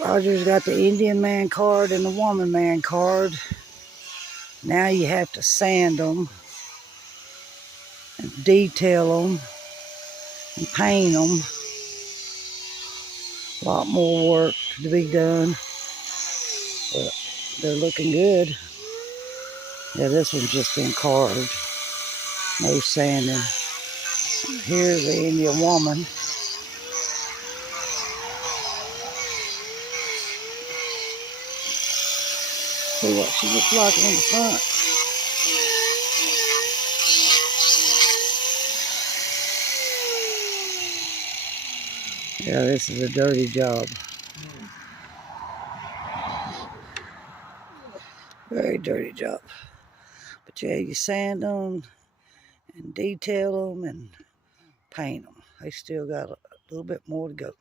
Roger's got the Indian man card and the woman man card. Now you have to sand them and detail them and paint them. A lot more work to be done, but they're looking good. Yeah, this one's just been carved. No sanding. Here's the Indian woman. See what she looks like on the front. Yeah, this is a dirty job. Very dirty job. But yeah, you sand them and detail them and paint them. They still got a little bit more to go.